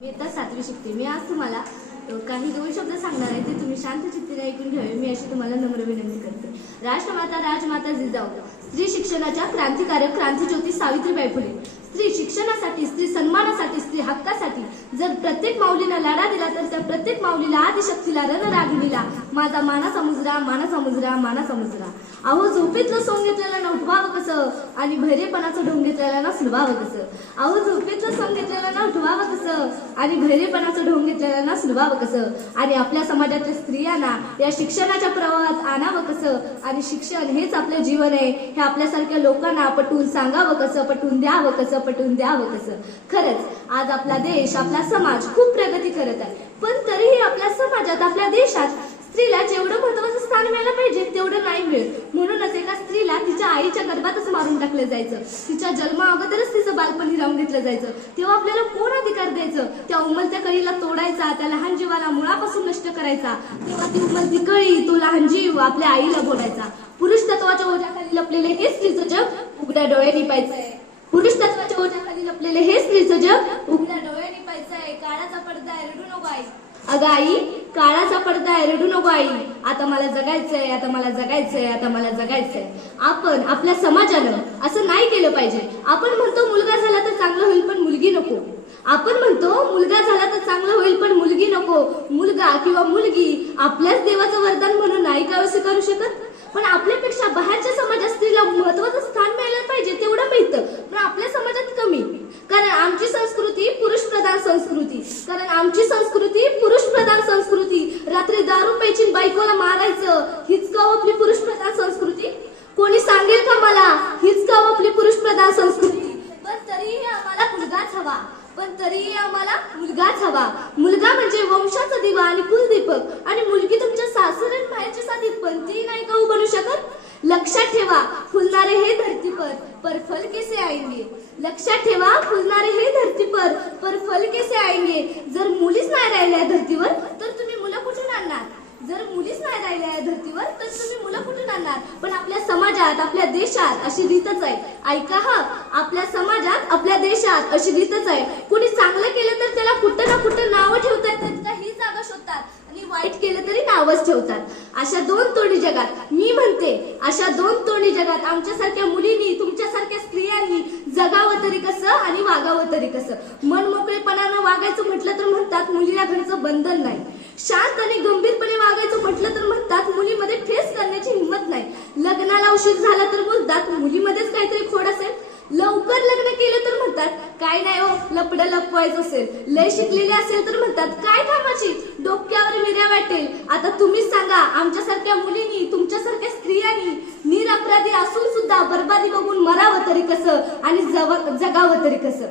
मी आता सातवी शिकते. मी आज तुम्हाला काही दोन शब्द सांगणार आहे ते तुम्ही शांत चित्तीने ऐकून घ्यावे. मी अशी तुम्हाला नम्र विनंती करते. राष्ट्रमाता राजमाता जिजाऊ. स्त्री शिक्षणाच्या क्रांतिकारक क्रांतीज्योती सावित्रीबाई फुले. स्त्री शिक्षणासाठी स्त्री सन्मानासाठी स्त्री हक्कासाठी जर प्रत्येक माऊलीला लढा दिला तर त्या प्रत्येक माऊलीला आदिशक्तीला रणरागिणीला माझा मानाचा मुजरा मानाचा मुजरा मानाचा मुजरा. अहो झोपेतलं सोंग घेतलेलं ना उठवावं कसं? आणि भैरेपणाचं ढोंग घेतलेलं ना सुलभावं कसं? अहो झोपेतलं सोंग घेतलेलं ना उठवावं कसं? आणि भैरेपणाचं ढोंग घेतलेल्यांना ना कसं? आणि आपल्या समाजातल्या स्त्रियांना या शिक्षणाच्या प्रवाहात आणावं कसं? आणि शिक्षण हेच आपलं जीवन आहे. हे आपल्यासारख्या लोकांना पटवून सांगावं कसं? पटवून द्यावं कसं? पटवून द्यावं कसं? खरंच आज आपला देश आपला समाज खूप प्रगती करत आहे. पण तरीही आपल्या समाजात आपल्या देशात स्त्रीला जेवढं महत्वाचं स्थान मिळालं पाहिजे तेवढं नाही मिळत. म्हणूनच एका स्त्रीला तिच्या आईच्या गर्भातच मारून टाकलं जायचं. तिच्या जन्मा अगोदरच तिचं बालपण हिरावून घेतलं जायचं. तेव्हा आपल्याला कोण अधिकार द्यायचा उमलत्या कळीला तोडायचा त्या लहान जीवाला मुळापासून नष्ट करायचा तेव्हा ती उमलती कळी तो लहान जीव आपल्या आईला बोलायचा. पुरुष तत्वाच्या ओझ्याखाली लपलेले हे स्त्रीचं जग उघड्या डोळे निपायचंय पुरुष तत्वाच्या ओझ्याखाली लपलेले हे स्त्रीचं जग उघड्या डोळे निपायचंय काळाचा पडदा आहे रडू नको आई. अगं आई काळाचा पडदा आहे रडू नको आई. आता मला जगायचंय आता मला जगायचंय आता मला जगायचंय. आपण आपल्या समाजानं असं नाही केलं पाहिजे. आपण म्हणतो मुलगा झाला तर चांगलं होईल पण मुलगी नको. आपण म्हणतो मुलगा झाला तर चांगलं होईल पण मुलगी नको. मुलगा किंवा मुलगी आपल्याच देवाचं वरदान म्हणून नाही का स्वीकारू शकत? पण आपल्यापेक्षा बाहेरच्या समाजात स्त्रीला महत्वाचं स्थान मिळालं पाहिजे तेवढं मिळतं. पण आपल्या समाजात कमी. कारण आमची संस्कृती पुरुष प्रधान संस्कृती. कारण आमची संस्कृती पुरुष प्रधान संस्कृती. रात्री दारू प्यायची बायकोला मारायचं हीच का आपली पुरुष प्रधान संस्कृती? कोणी सांगेल का मला हीच का आपली पुरुष प्रधान संस्कृती पण तरीही आम्हाला मुलगाच हवा पण तरीही आम्हाला मुलगाच हवा. मुलगा म्हणजे वंशाचा दिवा आणि कुलदीपक. आणि मुलगी तुमच्या सासर आणि मायाच्या साधी पंथी नाही का हो बनू शकत? लक्षात ठेवा फुलणारे हे धरती पर पर फल कैसे आएंगे? लक्षात ठेवा फुलणारे हे धरती पर पर फल कैसे आएंगे? जर मुलीच नाही राहिल्या धरतीवर तर तुम्ही मुलं कुठून आणणार? जर मुलीच नाही राहिल्या या धरतीवर तर तुम्ही मुलं कुठून आणणार? पण आपल्या समाजात आपल्या देशात अशी रीतच आहे. ऐका हा आपल्या समाजात आपल्या देशात अशी रीतच आहे. कुणीच चांगलं केलं तर त्याला कुठं ना कुठं नावं ठेवता येतात का ही जागा शोधतात आणि वाईट केलं तरी नावच ठेवतात. अशा दोन तोडी जगात मी म्हणते अशा दोन तोडी जगात आमच्यासारख्या मुलींनी तुमच्यासारख्या स्त्रियांनी जगावं तरी कसं आणि वागावं तरी कसं? मन मोकळेपणानं वागायचं म्हटलं तर म्हणतात मुलीला घरचं बंधन नाही. शांत आणि गंभीरपणे वागायचं म्हटलं तर म्हणतात मुलीमध्ये ठेस करण्याची हिंमत नाही. लग्नाला उशीर झाला तर बोलतात मुलीमध्येच काहीतरी खोड असेल लवकर लग्न केलं तर म्हणतात काय नाही हो लपडं लपवायचं असेल. लय शिकलेले असेल तर म्हणतात काय कामाची? डोक्यावर मिऱ्या वाटेल. आता तुम्हीच सांगा आमच्यासारख्या मुलींनी तुमच्यासारख्या स्त्रियांनी निरपराधी असून सुद्धा बरबादी बघून मरावं तरी कसं आणि जव- जगावं तरी कसं?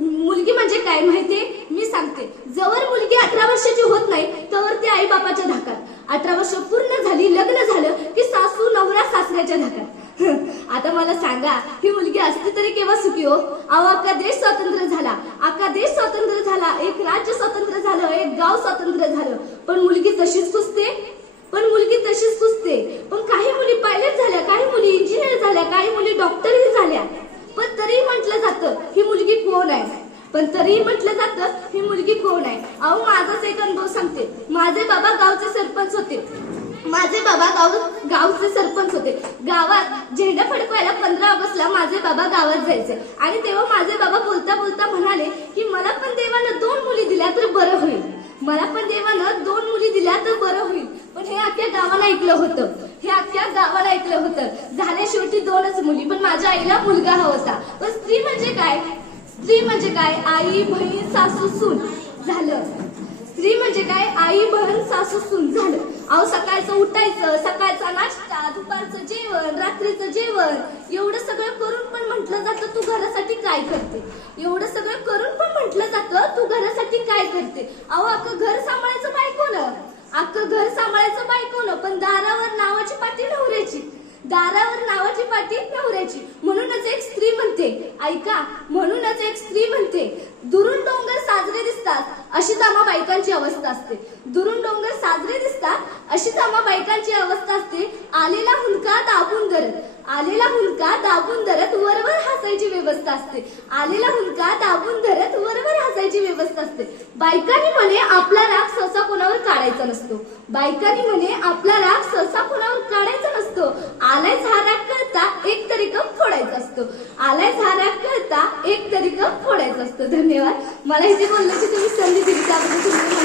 मुलगी म्हणजे काय माहितीये? मी सांगते. जवळ मुलगी अठरा वर्षाची होत नाही तर ती आई बापाच्या धाकात. अठरा वर्ष पूर्ण झाली लग्न झालं की सासू नवरा सासऱ्याच्या धाकात. आता मला सांगा ही मुलगी असली तरी केव्हा सुखी हो? अहो अख्खा देश स्वतंत्र झाला. अख्खा देश स्वतंत्र झाला. एक राज्य स्वतंत्र झालं एक गाव स्वतंत्र झालं. पण मुलगी तशीच पुसते पण मुलगी तशीच पुसते पण काही मुली पायलट झाल्या काही मुली इंजिनियर झाल्या काही मुली डॉक्टरही झाल्या पण तरी म्हटलं जातं ही मुलगी कोण आहे पण तरीही म्हटलं जातं ही मुलगी कोण आहे? अहो माझाच एक अनुभव सांगते. माझे बाबा गावचे सरपंच होते. माझे बाबा गाव गावचे सरपंच होते. गावात झेंडा फडकवायला पंधरा ऑगस्टला माझे बाबा गावात जायचे. आणि तेव्हा माझे बाबा बोलता बोलता म्हणाले की मला पण देवानं दोन मुली दिल्या तर बरं होईल. मला पण देवानं दोन मुली दिल्या तर बरं होईल. पण हे अख्ख्या गावाला ऐकलं होतं. हे अख्ख्या गावाला ऐकलं होतं. झाल्या शेवटी दोनच मुली पण माझ्या आईला मुलगा हवा होता. पण स्त्री म्हणजे काय? स्त्री म्हणजे काय? आई बहीण सासू सून झालं. स्त्री म्हणजे काय? आई बहीण सासू सून झालं. अहो सकाळचं उठायचं सकाळचा नाश्ता दुपारचं जेवण रात्रीचं जेवण एवढं सगळं करून पण म्हटलं जातं तू घरासाठी काय करते? एवढं सगळं करून पण म्हटलं जातं तू घरासाठी काय करते? अहो अख्खं घर सांभाळायचं बायकोनं अख्खं घर सांभाळायचं बायको ना? पण दारावर नावाची पाठी नवऱ्याची. दारावर नाव पाठी नवऱ्याची. म्हणूनच एक स्त्री म्हणते. ऐका म्हणूनच एक स्त्री म्हणते. दुरून डोंगर साजरे दिसतात अशी तामा बायकांची अवस्था असते. दुरून डोंगर साजरे दिसतात अशी तामा बायकांची अवस्था असते. आलेला हुलका दाबून धरत. आलेला हुलका दाबून धरत वरवर हसायची व्यवस्था असते. आलेला हुलका दाबून धरत वरवर हसायची व्यवस्था असते. बायकांनी म्हणे आपला राग सहसा कोणावर काढायचा नसतो. बायकांनी म्हणे आपला राग सहसा कोणावर काढायचा नसतो. आलाय आलाय झाडात करता एक तरी कप फोडायचा असतो. धन्यवाद. मला इथे की तुम्ही संधी दिली त्याबद्दल तुम्ही